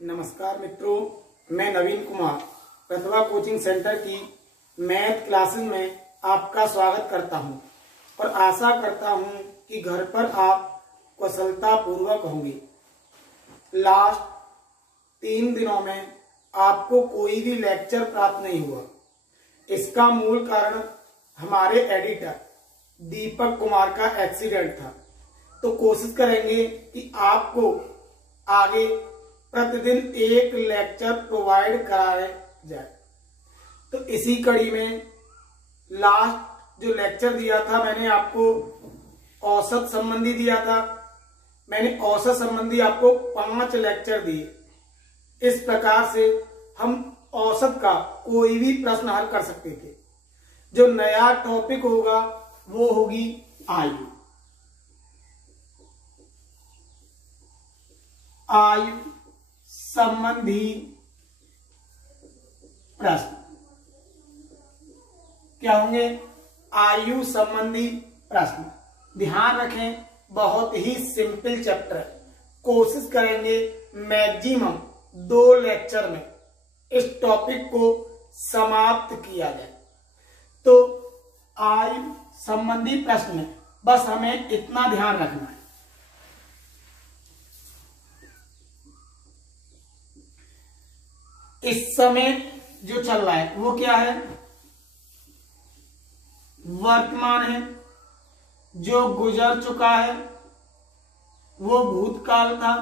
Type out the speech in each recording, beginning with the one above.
नमस्कार मित्रों, मैं नवीन कुमार प्रतिभा कोचिंग सेंटर की मैथ क्लासेस में आपका स्वागत करता हूं और आशा करता हूं कि घर पर आप कुशलता पूर्वक होंगे। लास्ट 3 दिनों में आपको कोई भी लेक्चर प्राप्त नहीं हुआ। इसका मूल कारण हमारे एडिटर दीपक कुमार का एक्सीडेंट था। तो कोशिश करेंगे कि आपको आगे प्रतिदिन एक लेक्चर प्रोवाइड कराया जाए। तो इसी कड़ी में लास्ट जो लेक्चर दिया था, मैंने आपको औसत संबंधी दिया था। मैंने औसत संबंधी आपको 5 लेक्चर दिए। इस प्रकार से हम औसत का कोई भी प्रश्न हल कर सकते थे। जो नया टॉपिक होगा वो होगी आयु। आयु संबंधी प्रश्न क्या होंगे? आयु संबंधी प्रश्न। ध्यान रखें, बहुत ही सिंपल चैप्टर है। कोशिश करेंगे मैक्सिमम 2 लेक्चर में इस टॉपिक को समाप्त किया जाए। तो आयु संबंधी प्रश्न में बस हमें इतना ध्यान रखना है। इस समय जो चल रहा है वो क्या है? वर्तमान है। जो गुजर चुका है वो भूतकाल था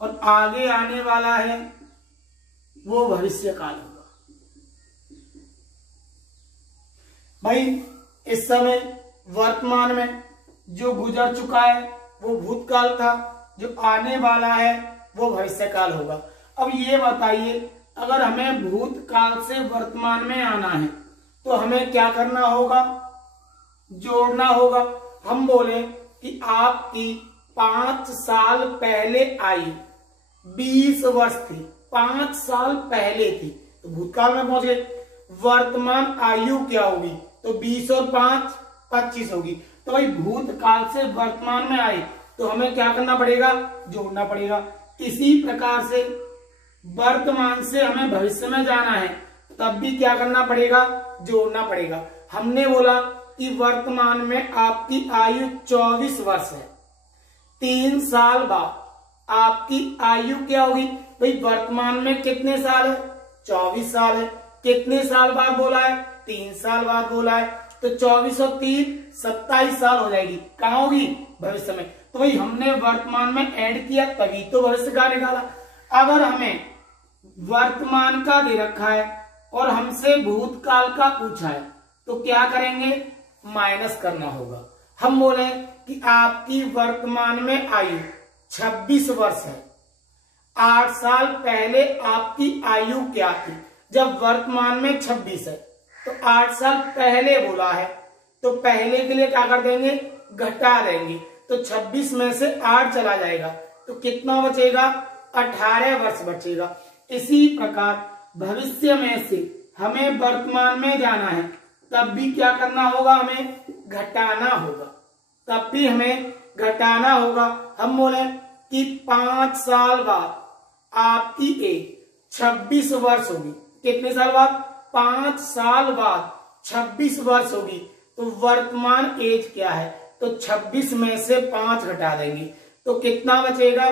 और आगे आने वाला है वो भविष्यकाल होगा। भाई, इस समय वर्तमान में जो गुजर चुका है वो भूतकाल था, जो आने वाला है वो भविष्यकाल होगा। अब ये बताइए, अगर हमें भूतकाल से वर्तमान में आना है तो हमें क्या करना होगा? जोड़ना होगा। हम बोले कि आपकी 5 साल पहले आयु 20 वर्ष थी, 5 साल पहले थी, तो भूतकाल में पहुंच गए। वर्तमान आयु क्या होगी? तो 20 और 5 25 होगी। तो भाई भूतकाल से वर्तमान में आए तो हमें क्या करना पड़ेगा? जोड़ना पड़ेगा। इसी प्रकार से वर्तमान से हमें भविष्य में जाना है तब भी क्या करना पड़ेगा? जोड़ना पड़ेगा। हमने बोला कि वर्तमान में आपकी आयु 24 वर्ष है। 3 साल बाद आपकी आयु क्या होगी? भाई वर्तमान में कितने साल है? 24 साल है। कितने साल बाद बोला है? 3 साल बाद बोला है। तो 24 और 3 27 साल हो जाएगी। कहाँ होगी? भविष्य में। तो भाई हमने वर्तमान में ऐड किया तभी तो भविष्य का निकाला। अगर हमें वर्तमान का दे रखा है और हमसे भूतकाल का पूछा है तो क्या करेंगे? माइनस करना होगा। हम बोले कि आपकी वर्तमान में आयु 26 वर्ष है। 8 साल पहले आपकी आयु क्या थी? जब वर्तमान में 26 है तो 8 साल पहले बोला है तो पहले के लिए क्या कर देंगे? घटा देंगे। तो 26 में से 8 चला जाएगा तो कितना बचेगा? 18 वर्ष बचेगा। इसी प्रकार भविष्य में से हमें वर्तमान में जाना है तब भी क्या करना होगा? हमें घटाना होगा। तब भी हमें घटाना होगा। हम बोले कि 5 साल बाद आपकी एज 26 वर्ष होगी। कितने साल बाद? 5 साल बाद 26 वर्ष होगी। तो वर्तमान एज क्या है? तो 26 में से 5 घटा देंगे तो कितना बचेगा?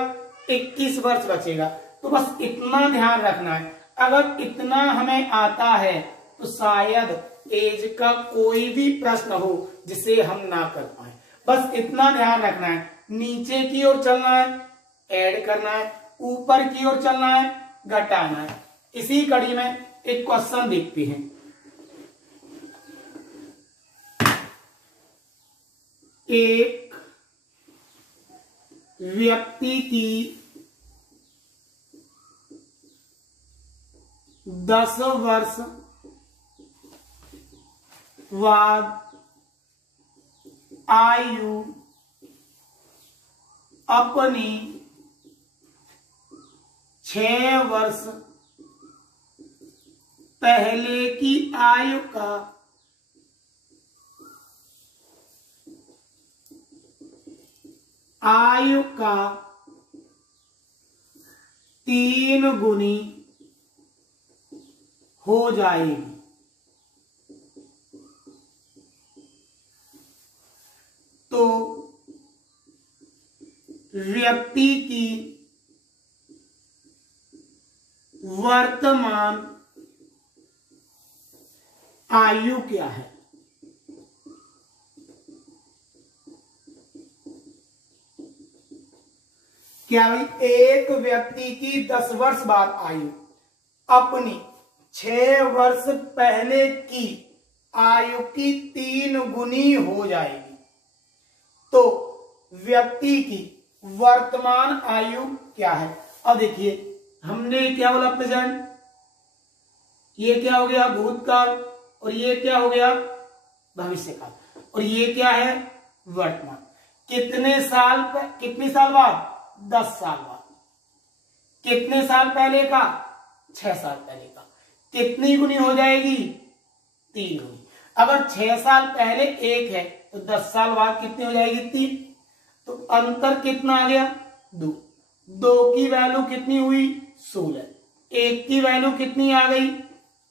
21 वर्ष बचेगा। तो बस इतना ध्यान रखना है। अगर इतना हमें आता है तो शायद एज का कोई भी प्रश्न हो जिसे हम ना कर पाए। बस इतना ध्यान रखना है। नीचे की ओर चलना है, ऐड करना है। ऊपर की ओर चलना है, घटाना है। इसी कड़ी में एक क्वेश्चन देखते हैं। एक व्यक्ति की 10 वर्ष बाद आयु अपनी 6 वर्ष पहले की आयु का 10 3 गुनी हो जाएगी। तो व्यक्ति की वर्तमान आयु क्या है? क्या भाई, एक व्यक्ति की 10 वर्ष बाद आयु अपनी 6 वर्ष पहले की आयु की 3 गुनी हो जाएगी। तो व्यक्ति की वर्तमान आयु क्या है? अब देखिए, हमने क्या बोला प्रेजेंट, ये क्या हो गया भूतकाल, और ये क्या हो गया भविष्यकाल, और ये क्या है वर्तमान। कितने साल बाद? 10 साल बाद। कितने साल पहले का? 6 साल पहले का। कितनी गुनी हो जाएगी? 3 गुनी। अगर 6 साल पहले 1 है तो 10 साल बाद कितनी हो जाएगी? 3। तो अंतर कितना आ गया? 2। 2 की वैल्यू कितनी हुई? 16। 1 की वैल्यू कितनी आ गई?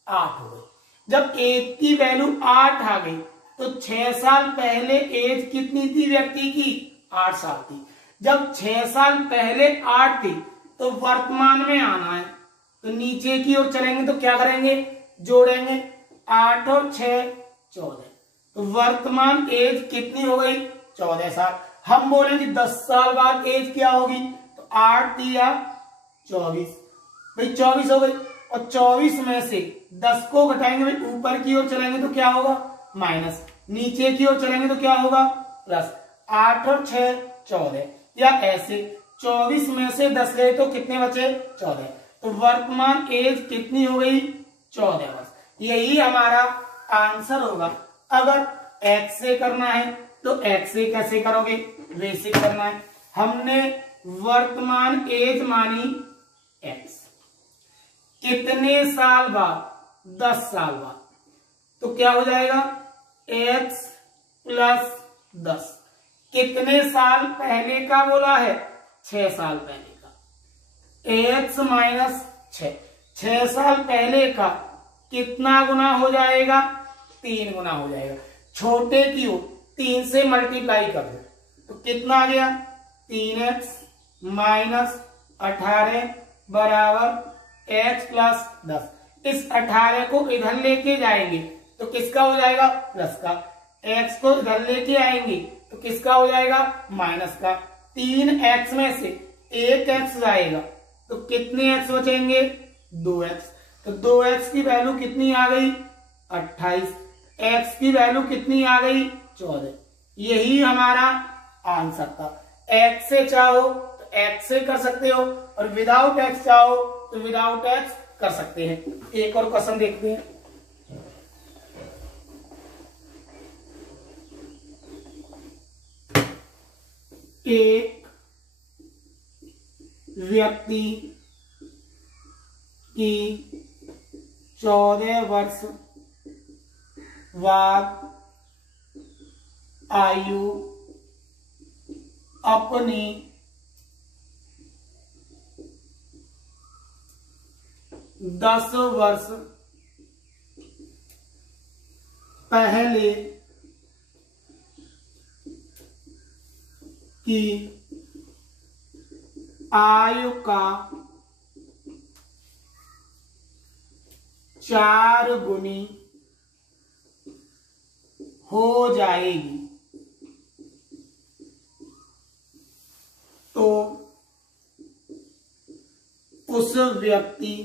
8 हो गई। जब 1 की वैल्यू 8 आ गई तो 6 साल पहले एज कितनी थी व्यक्ति की? 8 साल थी। जब 6 साल पहले 8 थी तो वर्तमान में आना है, तो नीचे की ओर चलेंगे तो क्या करेंगे? जोड़ेंगे। 8 और 6 14। तो वर्तमान एज कितनी हो गई? 14 साल। हम बोलेंगे 10 साल बाद एज क्या होगी? तो 8 दिया 24, भाई 24 हो गई। और 24 में से 10 को घटाएंगे, भाई ऊपर की ओर चलेंगे तो क्या होगा? माइनस। नीचे की ओर चलेंगे तो क्या होगा? प्लस। 8 और 6 14, या ऐसे 24 में से 10 गए तो कितने बचे? 14। तो वर्तमान एज कितनी हो गई? 14 वर्ष। यही हमारा आंसर होगा। अगर x से करना है तो x से कैसे करोगे? वैसे करना है। हमने वर्तमान एज मानी x। कितने साल बाद? 10 साल बाद। तो क्या हो जाएगा? x plus 10। कितने साल पहले का बोला है? 6 साल पहले का। x minus 6। 6 साल पहले का कितना गुना हो जाएगा? 3 गुना हो जाएगा। छोटे की ओर 3 से मल्टीप्लाई कर दो तो कितना आ गया? 3x माइनस 18 बराबर x प्लस 10। इस 18 को इधर लेके जाएंगे तो किसका हो जाएगा? प्लस का। x को इधर लेके आएंगे तो किसका हो जाएगा? माइनस का। 3x में से 1x जाएगा तो कितने x बचेंगे? 2x। तो 2x की वैल्यू कितनी आ गई? 28। x की वैल्यू कितनी आ गई? 14। यही हमारा आंसर था। x से चाहो तो x से कर सकते हो, और विदाउट x चाहो तो विदाउट x कर सकते हैं। एक और क्वेश्चन देखते हैं। एक व्यक्ति की 14 वर्ष बाद आयु अपनी 10 वर्ष पहले की आयु का 4 गुनी हो जाएगी। तो उस व्यक्ति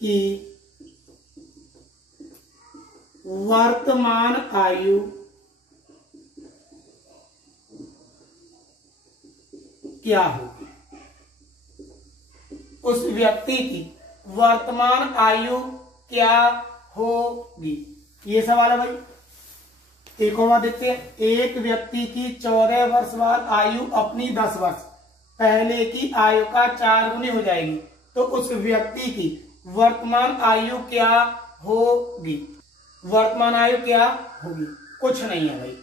की वर्तमान आयु क्या होगी? उस व्यक्ति की वर्तमान आयु क्या होगी? ये सवाल है भाई। एक और बात देखते हैं। एक व्यक्ति की 14 वर्ष बाद आयु अपनी 10 वर्ष पहले की आयु का 4 गुनी हो जाएगी। तो उस व्यक्ति की वर्तमान आयु क्या होगी? वर्तमान आयु क्या होगी? कुछ नहीं है भाई।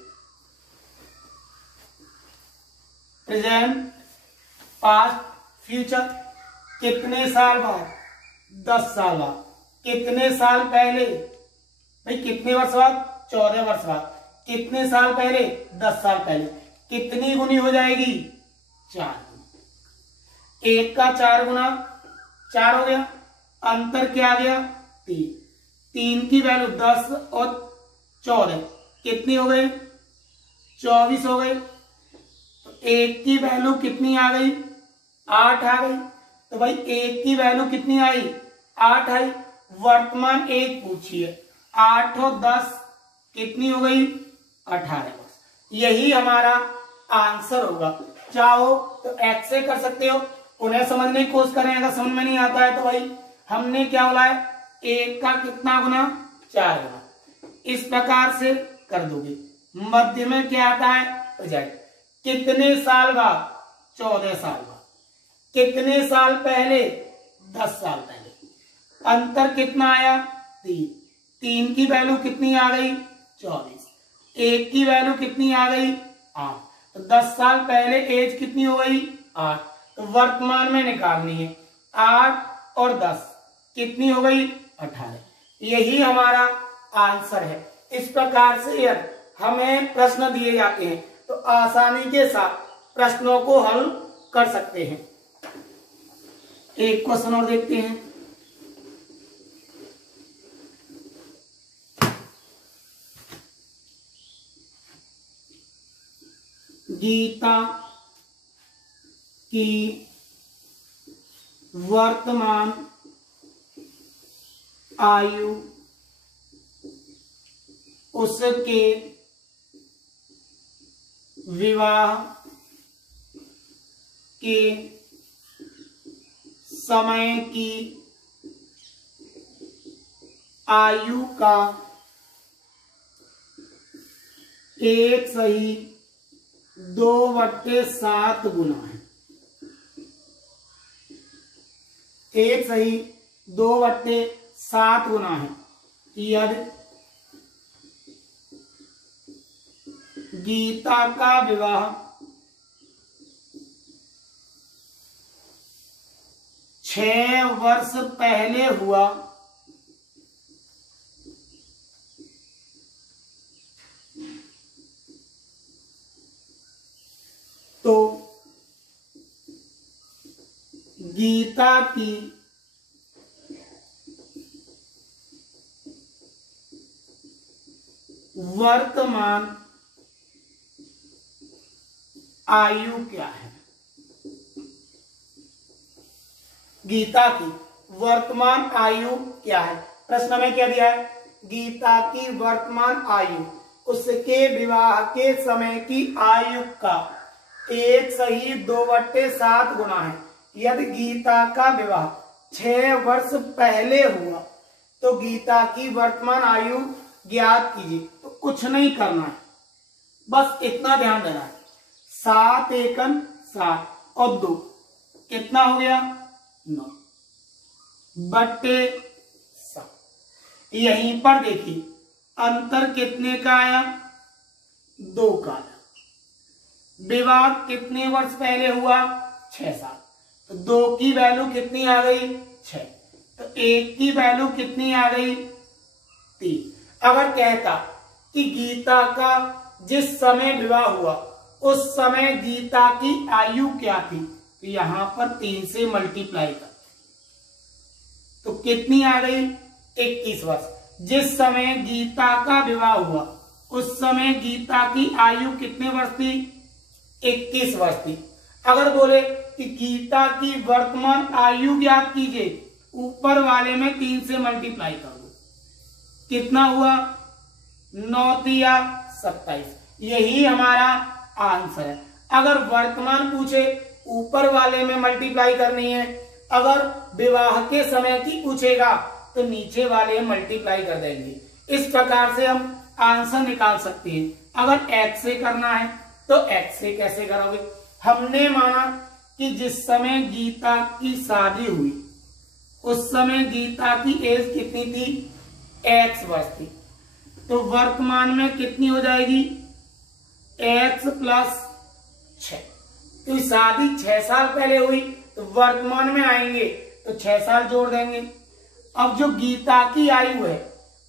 Present, past, future. कितने साल बाद? 10 साल बाद। कितने साल पहले? भाई कितने वर्ष बाद? 14 वर्ष बाद। कितने साल पहले? 10 साल पहले। कितनी गुनी हो जाएगी? 4 गुनी। 1 का 4 गुना 4 हो गया। अंतर क्या आ गया? 3। 3 की वैल्यू 10 और 14 कितनी हो गई? 24 हो गई। तो 1 की वैल्यू कितनी आ गई? 8 आ गई। तो भाई 1 की वैल्यू कितनी आई? 8 आई। वर्तमान एज पूछिए। 8 और 10 कितनी हो गई? 18 वर्ष। यही हमारा आंसर होगा। चाहो तो एक्स से कर सकते हो, उन्हें समझने की कोशिश करें। अगर समझ में नहीं आता है तो भाई हमने क्या बोला है? 1 का कितना गुना? 4 गुना। इस प्रकार से कर दोगे। मध्य में क्या आता है? प्रेजेंट। कितने साल बाद? 14 साल बाद। कितने साल पहले? 10 साल पहले। अंतर कितना आया? 3। 3 की वैल्यू कितनी आ गई? 24। 1 की वैल्यू कितनी आ गई? 8। तो 10 साल पहले एज कितनी हो गई? 8। तो वर्तमान में निकालनी है। 8 और 10 कितनी हो गई? 18। यही हमारा आंसर है। इस प्रकार से यार हमें प्रश्न दिए जाते हैं तो आसानी के साथ प्रश्नों को हल कर सकते हैं। एक क्वेश्चन और देखते हैं। गीता की वर्तमान आयु उसके विवाह के समय की आयु का 1/2/7 गुना है। 1/2/7 गुना है। यदि गीता का विवाह 6 वर्ष पहले हुआ तो गीता की वर्तमान आयु क्या है? गीता की वर्तमान आयु क्या है? प्रश्न में क्या दिया है? गीता की वर्तमान आयु उसके विवाह के समय की आयु का 1/2/7 गुना है। यदि गीता का विवाह 6 वर्ष पहले हुआ तो गीता की वर्तमान आयु ज्ञात कीजिए। तो कुछ नहीं करना है, बस इतना ध्यान देना है। 7 एकन 7 और 2 कितना हो गया? 9/7। यहीं पर देखिए अंतर कितने का आया? 2 का आया। विवाह कितने वर्ष पहले हुआ? 6 साल। तो 2 की वैल्यू कितनी आ गई? 6। तो 1 की वैल्यू कितनी आ गई? 3। अगर कहता कि गीता का जिस समय विवाह हुआ उस समय गीता की आयु क्या थी, तो यहां पर 3 से मल्टीप्लाई कर तो कितनी आ गई? 21 वर्ष। जिस समय गीता का विवाह हुआ उस समय गीता की आयु कितने वर्ष थी? 21 वर्ष थी। अगर बोले कि गीता की वर्तमान आयु ज्ञात कीजिए, ऊपर वाले में 3 से मल्टीप्लाई कर दो, कितना हुआ? 9×3=27। यही हमारा आंसर है। अगर वर्तमान पूछे ऊपर वाले में मल्टीप्लाई करनी है, अगर विवाह के समय की पूछेगा तो नीचे वाले मल्टीप्लाई कर देंगे। इस प्रकार से हम आंसर निकाल सकते हैं। अगर x से करना है तो x से कैसे करोगे? हमने माना कि जिस समय गीता की शादी हुई उस समय गीता की एज कितनी थी? x वर्ष थी। तो वर्तमान में कितनी हो जाएगी? x + 6। तो शादी 6 साल पहले हुई तो वर्तमान में आएंगे तो 6 साल जोड़ देंगे। अब जो गीता की आयु है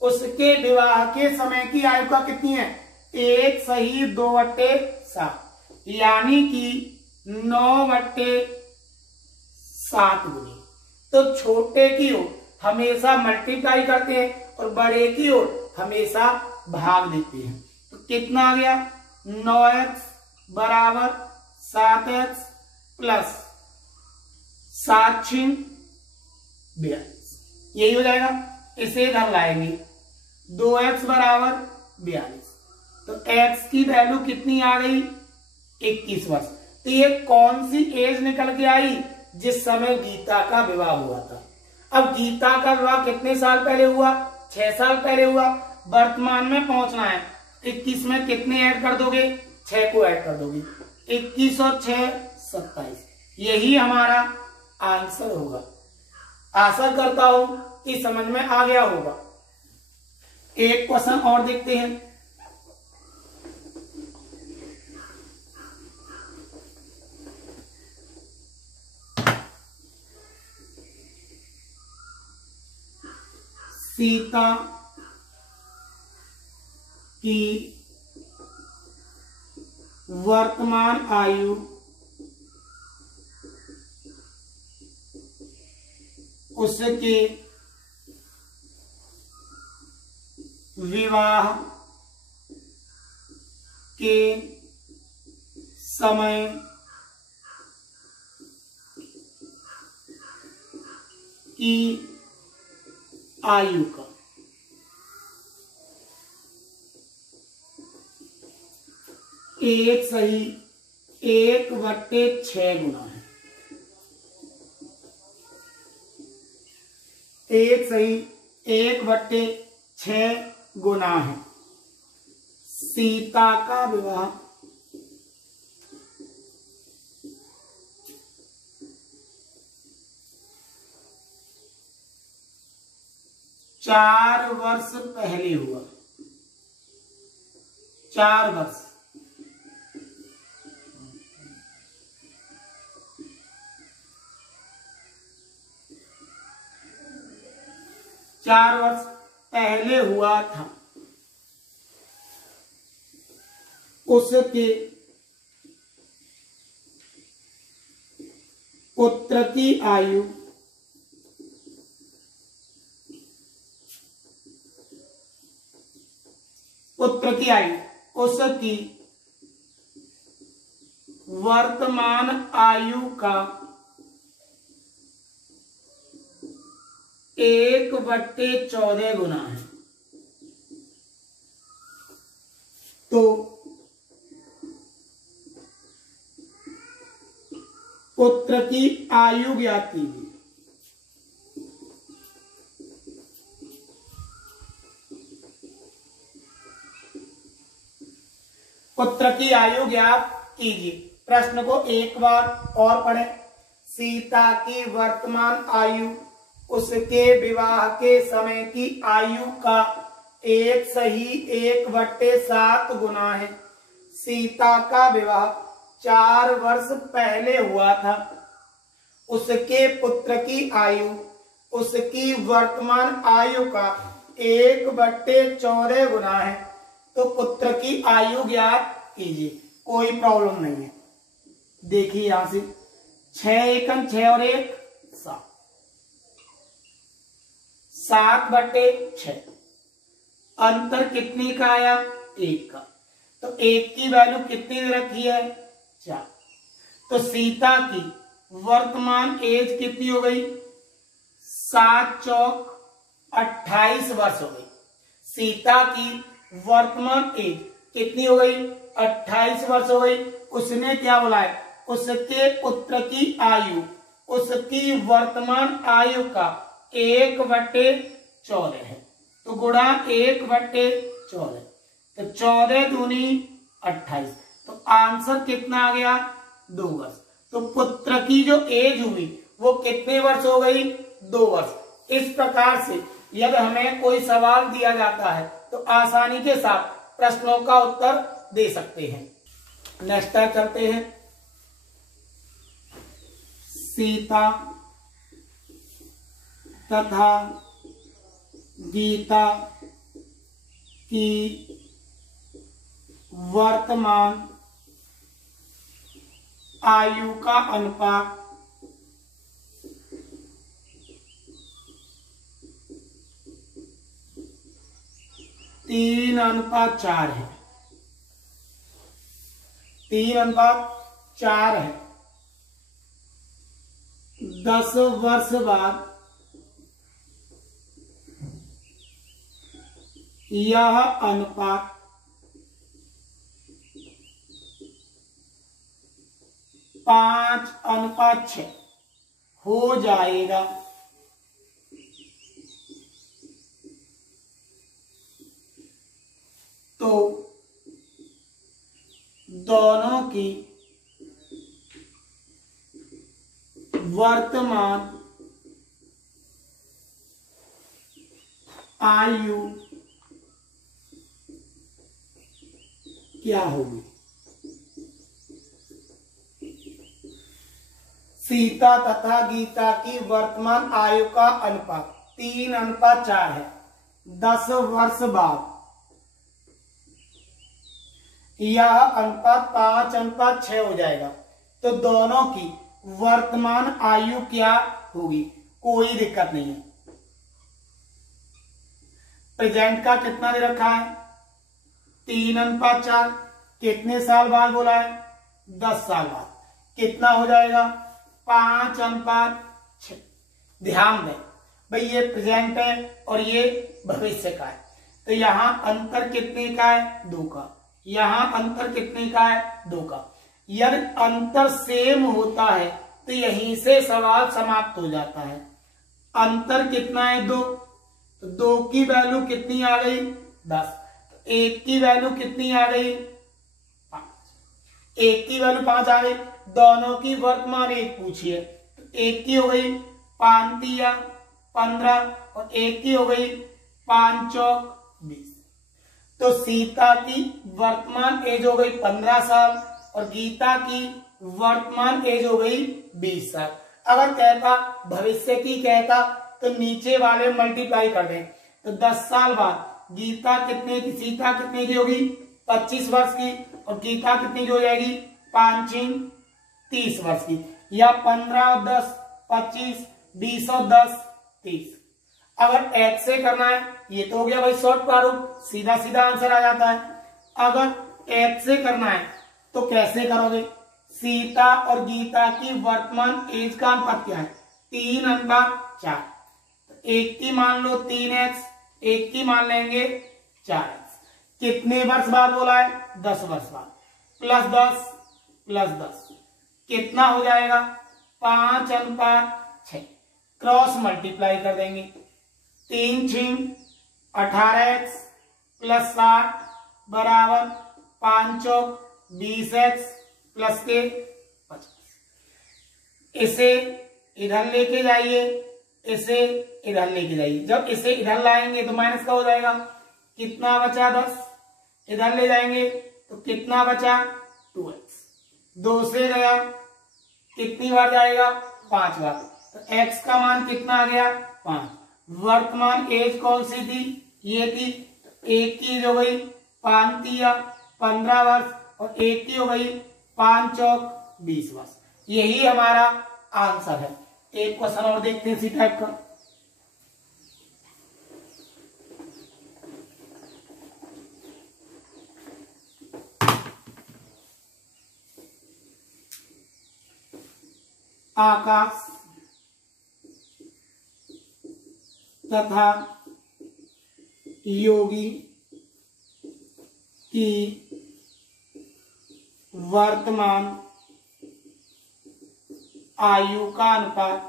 उसके विवाह के समय की आयु का कितनी है, 1 सही 2/7 यानी कि 9/7 गुनी। तो छोटे की ओर हमेशा मल्टीप्लाई करते हैं और बड़े की ओर हमेशा भाग देते हैं। तो कितना आ गया, 9x बराबर 7x प्लस 7 6 42, यही हो जाएगा। इसे इधर लाएंगे, 2x बराबर 42, तो x की वैल्यू कितनी आ गई, 21 वर्ष। तो ये कौन सी एज निकल के आई, जिस समय गीता का विवाह हुआ था। अब गीता का विवाह कितने साल पहले हुआ, 6 साल पहले हुआ। वर्तमान में पहुंचना है, 21 में कितने ऐड कर दोगे, 6 को ऐड कर दोगे, 21 और 6 27, यही हमारा आंसर होगा। आशा करता हूं कि समझ में आ गया होगा। एक क्वेश्चन और देखते हैं। सीता की वर्तमान आयु उसके विवाह के समय की आयु का 1 सही 1/6 गुना है। 1 सही 1/6 गुना है। सीता का विवाह चार वर्ष पहले हुआ, 4 वर्ष। चार वर्ष पहले हुआ था। उसके पुत्र की आयु उसकी वर्तमान आयु का 1/14 गुना है। तो पुत्र की आयु ज्ञात कीजिए। पुत्र की आयु ज्ञात कीजिए। प्रश्न को एक बार और पढ़ें। सीता की वर्तमान आयु उसके विवाह के समय की आयु का 1 सही 1/7 गुना है। सीता का विवाह 4 वर्ष पहले हुआ था। उसके पुत्र की आयु उसकी वर्तमान आयु का 1/14 गुना है। तो पुत्र की आयु ज्ञात कीजिए। कोई प्रॉब्लम नहीं है। देखिए यहां से 6 एकम 6 और 1 7, 7/6। अंतर कितने का आया, 1 का। तो 1 की वैल्यू कितनी दे रखी है, 4। तो सीता की वर्तमान एज कितनी हो गई, 7 चौक 28 वर्ष हो गई। सीता की वर्तमान एज कितनी हो गई, 28 वर्ष हो गई। उसने क्या बोला है, उसके पुत्र की आयु उसकी वर्तमान आयु का 1/14 है। तो गुणा 1/14, तो 14 दूनी 28। तो आंसर कितना आ गया, 2 वर्ष। तो पुत्र की जो एज हुई वो कितने वर्ष हो गई, 2 वर्ष। इस प्रकार से यदि हमें कोई सवाल दिया जाता है तो आसानी के साथ प्रश्नों का उत्तर दे सकते हैं। नेक्स्ट चलते हैं। सीता तथा गीता की वर्तमान आयु का अनुपात 3:4 है। 3:4 है। 10 वर्ष बाद यह अनुपात 5:6 हो जाएगा। तो दोनों की वर्तमान आयु क्या होगी? सीता तथा गीता की वर्तमान आयु का अनुपात 3:4 है। 10 वर्ष बाद यह अनुपात 5:6 हो जाएगा। तो दोनों की वर्तमान आयु क्या होगी? कोई दिक्कत नहीं है। प्रेजेंट का कितना दे रखा है? 3:4। कितने साल बाद बोला है? 10 साल बाद। कितना हो जाएगा? 5:6। ध्यान दें भाई, ये प्रेजेंट है और ये भविष्य का है। तो यहां अंतर कितने का है? 2 का। यहां अंतर कितने का है? 2 का। यदि अंतर सेम होता है तो यहीं से सवाल समाप्त हो जाता है। अंतर कितना है? 2। तो 2 की वैल्यू कितनी आ गई? 10। तो 1 की वैल्यू कितनी आ गई? 5। 1 की वैल्यू 5 आ गई। दोनों की वर्तमान एज पूछिए। तो 1 की हो गई 5×3=15 और 1 की हो गई 5×4=20। तो सीता की वर्तमान एज हो गई 15 साल और गीता की वर्तमान एज हो गई 20 साल। अगर कहता भविष्य की कहता तो नीचे वाले मल्टीप्लाई कर दें। तो 10 साल बाद गीता कितने की, सीता कितने की होगी? 25 वर्ष की। और गीता कितनी की हो जाएगी? 5×30 वर्ष की। या 15 और 10 25, 20 और 10 30। अगर x से करना है, ये तो हो गया भाई शॉर्ट प्रारूप, सीधा सीधा आंसर आ जाता है। अगर x से करना है तो कैसे करोगे? सीता और गीता की वर्तमान एज का अनुपात क्या है? 3:4। एक की मान लो 3x, एक की मान लेंगे 4x। कितने वर्ष बाद बोला है? 10 वर्ष बाद। +10 +10 कितना हो जाएगा? 5:6। क्रॉस मल्टीप्लाई कर देंगे। 3×6=18x +60 बराबर 5×20x +के 50। इसे इधर लेके जाइए, इसे इधर लेके जाइए। जब इसे इधर लाएंगे तो माइनस का हो जाएगा। कितना बचा? 10। इधर ले जाएंगे तो कितना बचा? 2x। 2 से गया कितनी बार जाएगा? 5 बार। तो x का मान कितना आ गया? 5। वर्तमान एज कौन सी थी? ये थी। तो 1 की एज हो गई 15 वर्ष और 1 की हो गई 5×4=20 वर्ष। यही हमारा आंसर है। एक क्वेश्चन और देखते हैं इसी टाइप का। आकाश तथा योगी की वर्तमान आयु का अनुपात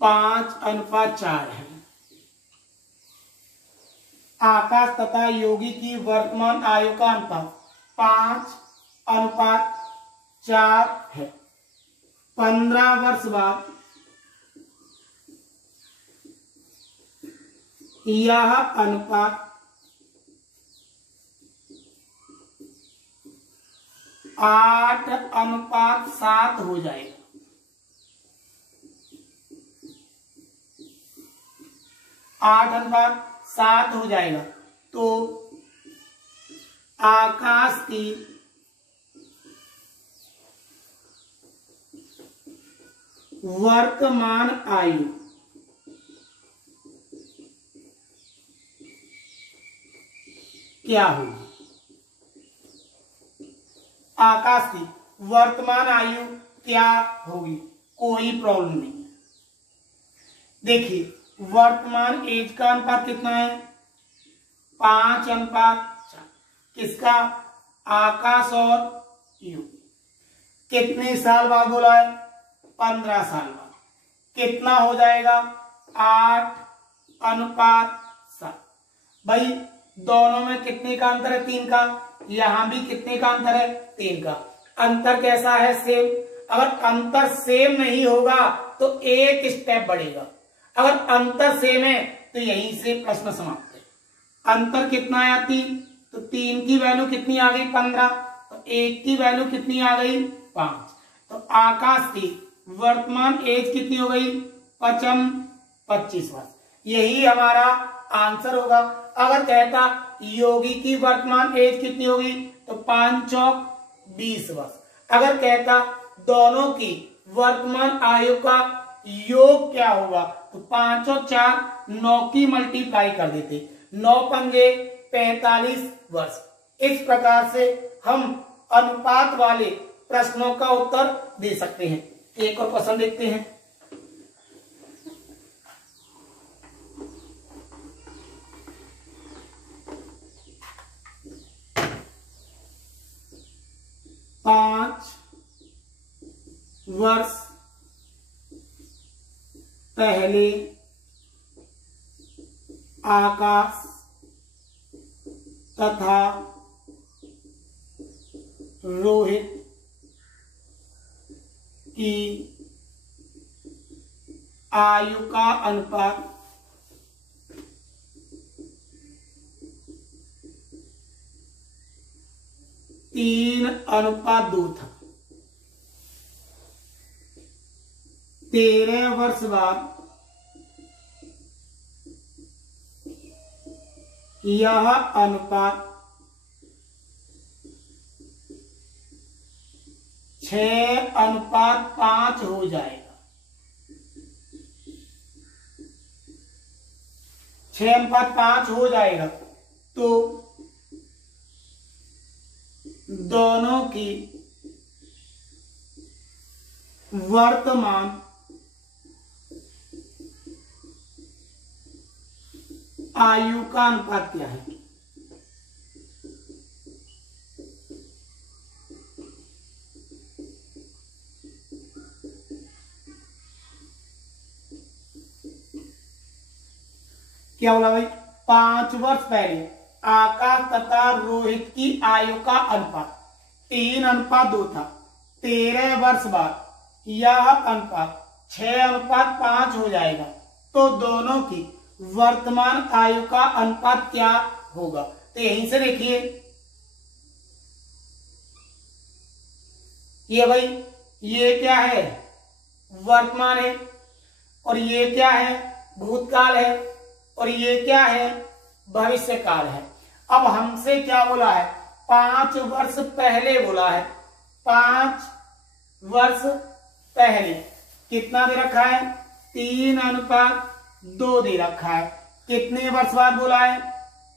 5:4 है। आकाश तथा योगी की वर्तमान आयु का अनुपात 5:4 है। 15 वर्ष बाद यह अनुपात 8:7 हो जाएगा। 8:7 हो जाएगा। तो आकाश की वर्तमान आयु क्या होगी? आकाश की वर्तमान आयु क्या होगी? कोई प्रॉब्लम नहीं है। देखिए वर्तमान एज का अनुपात कितना है? 5:4। किसका? आकाश और यू। कितने साल बाद बोला है? 15 साल बाद। कितना हो जाएगा? 8:7। भाई दोनों में कितने का अंतर है? 3 का। यहां भी कितने का अंतर है? 3 का। अंतर कैसा है? सेम। अगर अंतर सेम नहीं होगा तो एक स्टेप बढ़ेगा, अगर अंतर सेम है तो यहीं से प्रश्न समाप्त है। अंतर कितना आया? 3। तो 3 की वैल्यू कितनी आ गई? 15। तो 1 की वैल्यू कितनी आ गई? 5। तो आकाश की वर्तमान एज कितनी हो गई? 25 वर्ष। यही हमारा आंसर होगा। अगर कहता योगी की वर्तमान एज कितनी होगी तो 5 चौक 20 वर्ष। अगर कहता दोनों की वर्तमान आयु का योग क्या होगा तो 5 और 4 9 की मल्टीप्लाई कर देते, 9 पंजे 45 वर्ष। इस प्रकार से हम अनुपात वाले प्रश्नों का उत्तर दे सकते हैं। एक और क्वेश्चन देखते हैं। पांच वर्ष पहले आकाश तथा रोहित की आयु का अनुपात 3:2 था। 13 वर्ष बाद यह अनुपात 6:5 हो जाएगा। 6:5 हो जाएगा। तो दोनों की वर्तमान आयु का अनुपात क्या है? क्या बोला भाई? 5 वर्ष पहले आकाश तथा रोहित की आयु का अनुपात 3:2 था। 13 वर्ष बाद यह अनुपात 6:5 हो जाएगा। तो दोनों की वर्तमान आयु का अनुपात क्या होगा? तो यहीं से देखिए, ये भाई ये क्या है? वर्तमान है, और ये क्या है? भूतकाल है, और ये क्या है? भविष्य काल है। अब हमसे क्या बोला है? 5 वर्ष पहले बोला है। 5 वर्ष पहले कितना दे रखा है? 3:2 दे रखा है। कितने वर्ष बाद बोला है?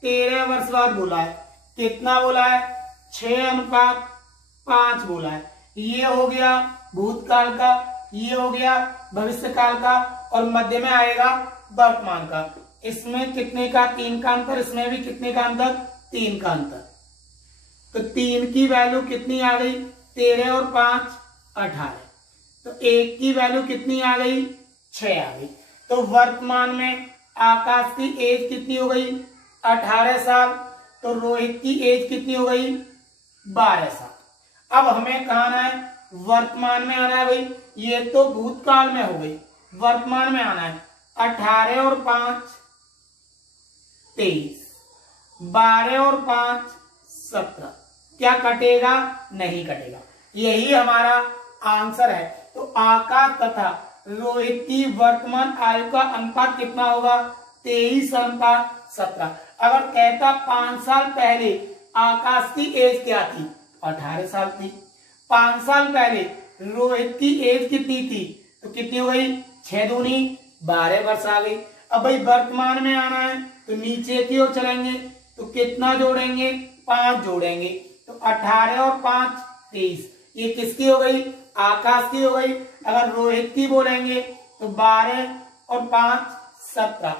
13 वर्ष बाद बोला है। कितना बोला है? 6:5 बोला है। ये हो गया भूतकाल का, ये हो गया भविष्य काल का, और मध्य में आएगा वर्तमान का। इसमें कितने का? 3 का अंतर। इसमें भी कितने का अंतर? 3 का अंतर। तो 3 की वैल्यू कितनी आ गई? 13 और 5 18। तो 1 की वैल्यू कितनी आ गई? 6 आ गई। तो वर्तमान में आकाश की एज कितनी हो गई? 18 साल। तो रोहित की एज कितनी हो गई? 12 साल। अब हमें कहाँ आना है? वर्तमान में आना है भाई। ये तो भूतकाल में हो गई, वर्तमान में आना है। 18 और 5 23, 12 और 5 17, क्या कटेगा? नहीं कटेगा। यही हमारा आंसर है। तो आकाश तथा रोहित की वर्तमान आयु का अनुपात कितना होगा? 23:17। अगर कहता 5 साल पहले आकाश की एज क्या थी? 18 साल थी। 5 साल पहले रोहित की एज कितनी थी? तो कितनी हो गई? 6 दूनी 12 वर्ष आ गई। अब भाई वर्तमान में आना है तो नीचे की ओर चलेंगे तो कितना जोड़ेंगे? 5 जोड़ेंगे। तो 18 और 5 23। ये किसकी हो गई? आकाश की हो गई। अगर रोहित की बोलेंगे तो 12 और 5 17।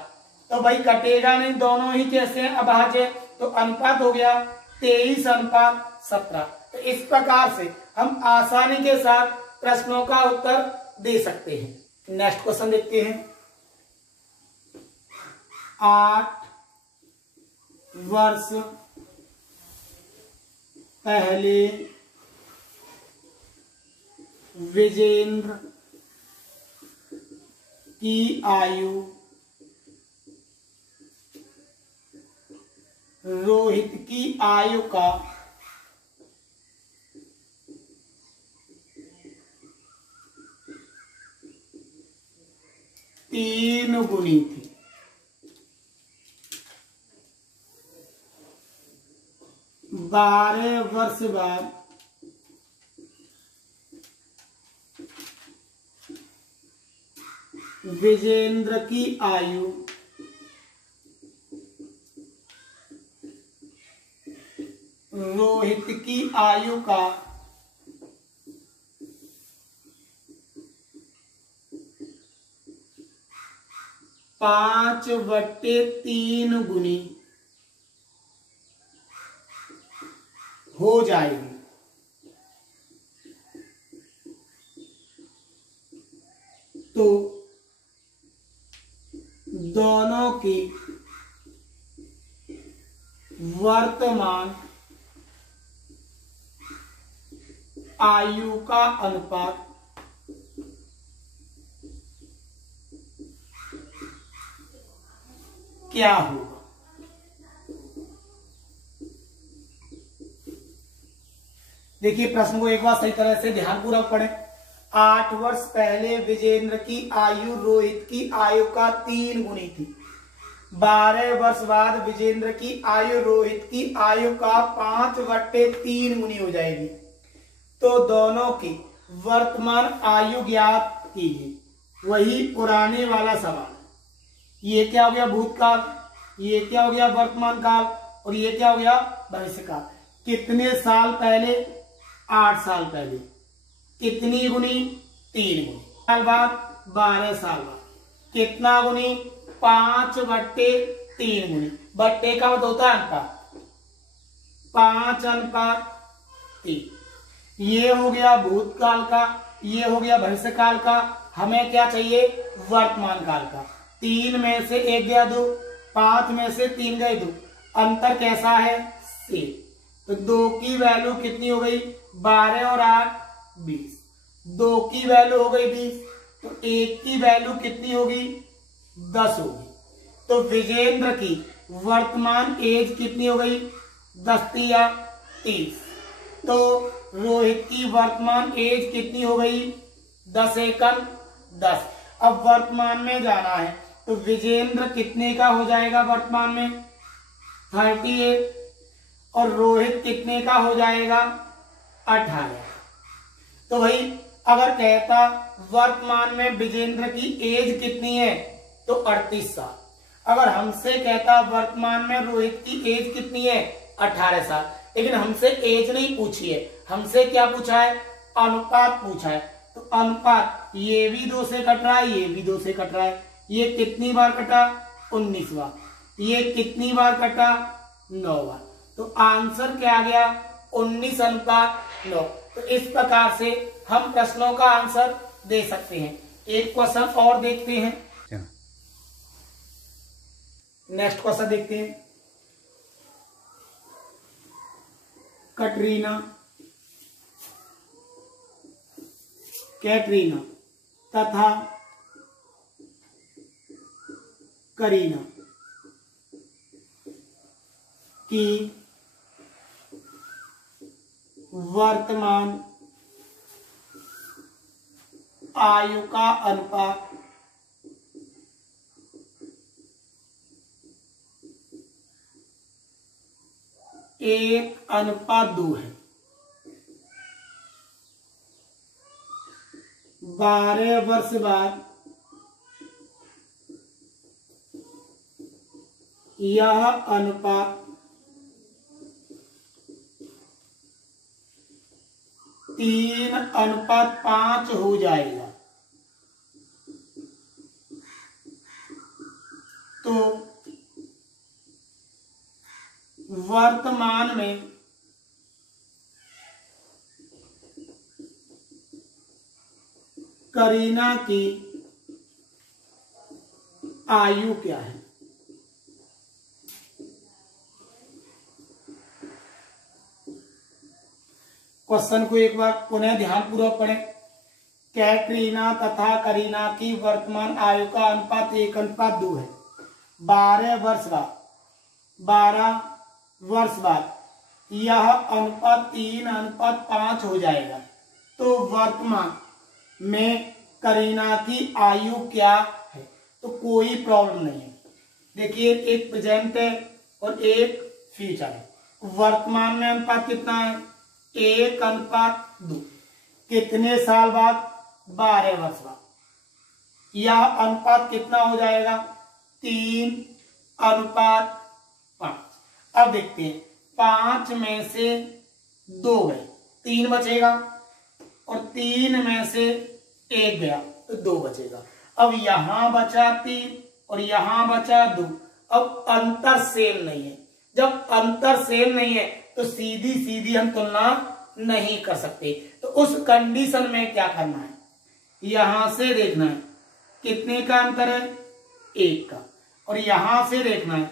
तो भाई कटेगा नहीं, दोनों ही कैसे हैं? अभाज्य। तो अनुपात हो गया 23:17। तो इस प्रकार से हम आसानी के साथ प्रश्नों का उत्तर दे सकते हैं। नेक्स्ट क्वेश्चन देखते हैं। 8 वर्ष पहले विजेंद्र की आयु रोहित की आयु का 3 गुनी थी। 12 वर्ष बाद विजेंद्र की आयु रोहित की आयु का 5/3 गुनी हो जाएगी। तो दोनों की वर्तमान आयु का अनुपात क्या होगा? देखिए प्रश्न को एक बार सही तरह से ध्यानपूर्वक पढ़ें। 8 वर्ष पहले विजेंद्र की आयु रोहित की आयु का 3 गुनी थी। 12 वर्ष बाद विजेंद्र की आयु रोहित की आयु का 5/3 गुनी हो जाएगी। तो दोनों की वर्तमान आयु ज्ञात कीजिए। वही पुराने वाला सवाल। ये क्या हो गया? भूतकाल। ये क्या हो गया? वर्तमान काल। और ये क्या हो गया? भविष्य काल। कितने साल पहले? 8 साल पहले। कितनी गुनी? 3 गुनी। साल बाद? 12 साल बाद। कितना गुनी? 5/3 गुनी। बट्टे का मतलब होता है अनुपात। 5/3। ये हो गया भूतकाल का, ये हो गया भविष्य काल का। हमें क्या चाहिए? वर्तमान काल का। 3 में से 1 गया 2, 5 में से 3 गए 2। अंतर कैसा है? से। तो 2 की वैल्यू कितनी हो गई? 12 और 8 20। 2 की वैल्यू हो गई 20। तो 1 की वैल्यू कितनी होगी? 10 होगी। तो विजेंद्र की वर्तमान एज कितनी हो गई? 10 या 30। तो रोहित की वर्तमान एज कितनी हो गई? 10 एकम 10। अब वर्तमान में जाना है तो विजेंद्र कितने का हो जाएगा वर्तमान में? 38। और रोहित कितने का हो जाएगा? 18। तो भाई अगर कहता वर्तमान में विजेंद्र की एज कितनी है तो 38 साल। अगर हमसे कहता वर्तमान में रोहित की एज कितनी है? 18 साल। लेकिन हमसे एज नहीं पूछी है, हमसे क्या पूछा है? अनुपात पूछा है। तो अनुपात ये भी 2 से कट रहा है, ये भी 2 से कट रहा है। ये कितनी बार कटा? 19 बार। ये कितनी बार कटा? 9 बार। तो आंसर क्या आ गया? 19:9। तो इस प्रकार से हम प्रश्नों का आंसर दे सकते हैं। एक क्वेश्चन और देखते हैं। नेक्स्ट क्वेश्चन देखते हैं। कैटरीना तथा करीना की वर्तमान आयु का अनुपात 1:2 है। 12 वर्ष बाद यह अनुपात 3:5 हो जाएगा। तो वर्तमान में करीना की आयु क्या है? क्वेश्चन को एक बार पुनः ध्यानपूर्वक पढ़ें। कैटरीना तथा करीना की वर्तमान आयु का अनुपात 1:2 है। 12 वर्ष बाद यह अनुपात 3:5 हो जाएगा। तो वर्तमान में करीना की आयु क्या है? तो कोई प्रॉब्लम नहीं है। देखिए, एक प्रेजेंट है और एक फ्यूचर है। वर्तमान में अनुपात कितना है? 1:2। कितने साल बाद? 12 वर्ष बाद। यह अनुपात कितना हो जाएगा? 3:5। अब देखते हैं, 5 में से 2 गए, 3 बचेगा, और 3 में से 1 गया तो 2 बचेगा। अब यहां बचा 3 और यहां बचा 2। अब अंतर सेम नहीं है। जब अंतर सेम नहीं है तो सीधी सीधी हम तुलना नहीं कर सकते। तो उस कंडीशन में क्या करना है? यहां से देखना है कितने का अंतर है? 1 का। और यहां से देखना है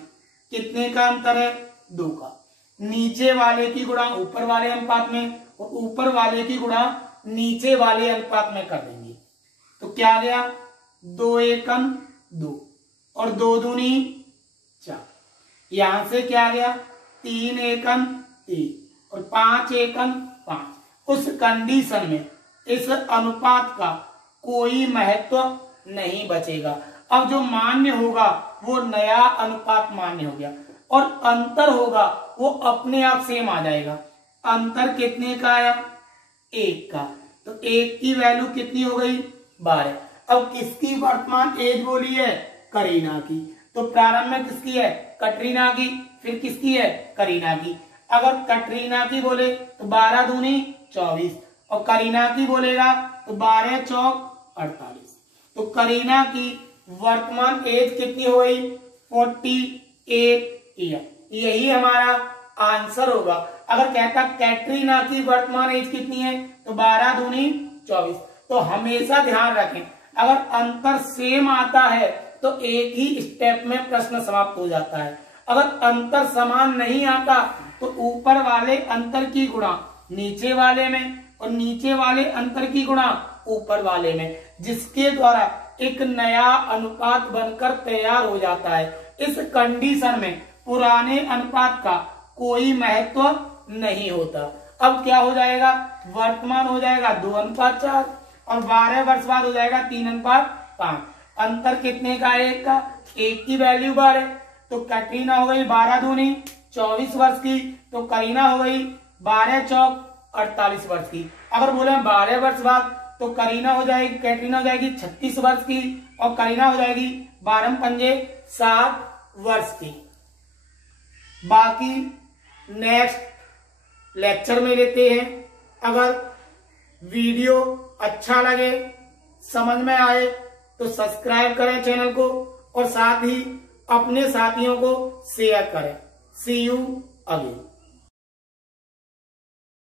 कितने का अंतर है? 2 का। नीचे वाले की गुणा ऊपर वाले अनुपात में और ऊपर वाले की गुणा नीचे वाले अनुपात में कर देंगे। तो क्या गया? 2 एकम 2 और 2 दूनी 4। यहां से क्या गया? 3 एकम 3 और 5 एकम 5। उस कंडीशन में इस अनुपात का कोई महत्व नहीं बचेगा। अब जो मान्य होगा वो नया अनुपात मान्य हो गया, और अंतर होगा वो अपने आप सेम आ जाएगा। अंतर कितने का आया? 1 का। तो 1 की वैल्यू कितनी हो गई? 12। अब किसकी वर्तमान एज बोली है? करीना की। तो प्रारंभ में किसकी है? कटरीना की। फिर किसकी है? करीना की। अगर कटरीना की बोले तो 12 दूनी 24, और करीना की बोलेगा तो 12 चौक 48। तो करीना की वर्तमान एज कितनी हो गई? 48 ईयर। यही हमारा आंसर होगा। अगर कहता कैटरीना की वर्तमान एज कितनी है तो 12 दूनी 24। तो हमेशा ध्यान रखें, अगर अंतर सेम आता है तो एक ही स्टेप में प्रश्न समाप्त हो जाता है। अगर अंतर समान नहीं आता तो ऊपर वाले अंतर की गुणा नीचे वाले में और नीचे वाले अंतर की गुणा ऊपर वाले में, जिसके द्वारा एक नया अनुपात बनकर तैयार हो जाता है। इस कंडीशन में पुराने अनुपात का कोई महत्व नहीं होता। अब क्या हो जाएगा? वर्तमान हो जाएगा 2:4 और 12 वर्ष बाद हो जाएगा 3:5। अंतर कितने का? 1 का। 1 की वैल्यू 12। तो कैटरीना हो गई 12 दूनी 24 वर्ष की, तो करीना हो गई 12 चौक 48 वर्ष की। अगर बोले 12 वर्ष बाद तो करीना हो जाएगी, कैटरीना हो जाएगी 36 वर्ष की, और करीना हो जाएगी 12 पंजे 7 वर्ष की। बाकी नेक्स्ट लेक्चर में लेते हैं। अगर वीडियो अच्छा लगे, समझ में आए तो सब्सक्राइब करें चैनल को, और साथ ही अपने साथियों को शेयर करें। सी यू अगेन।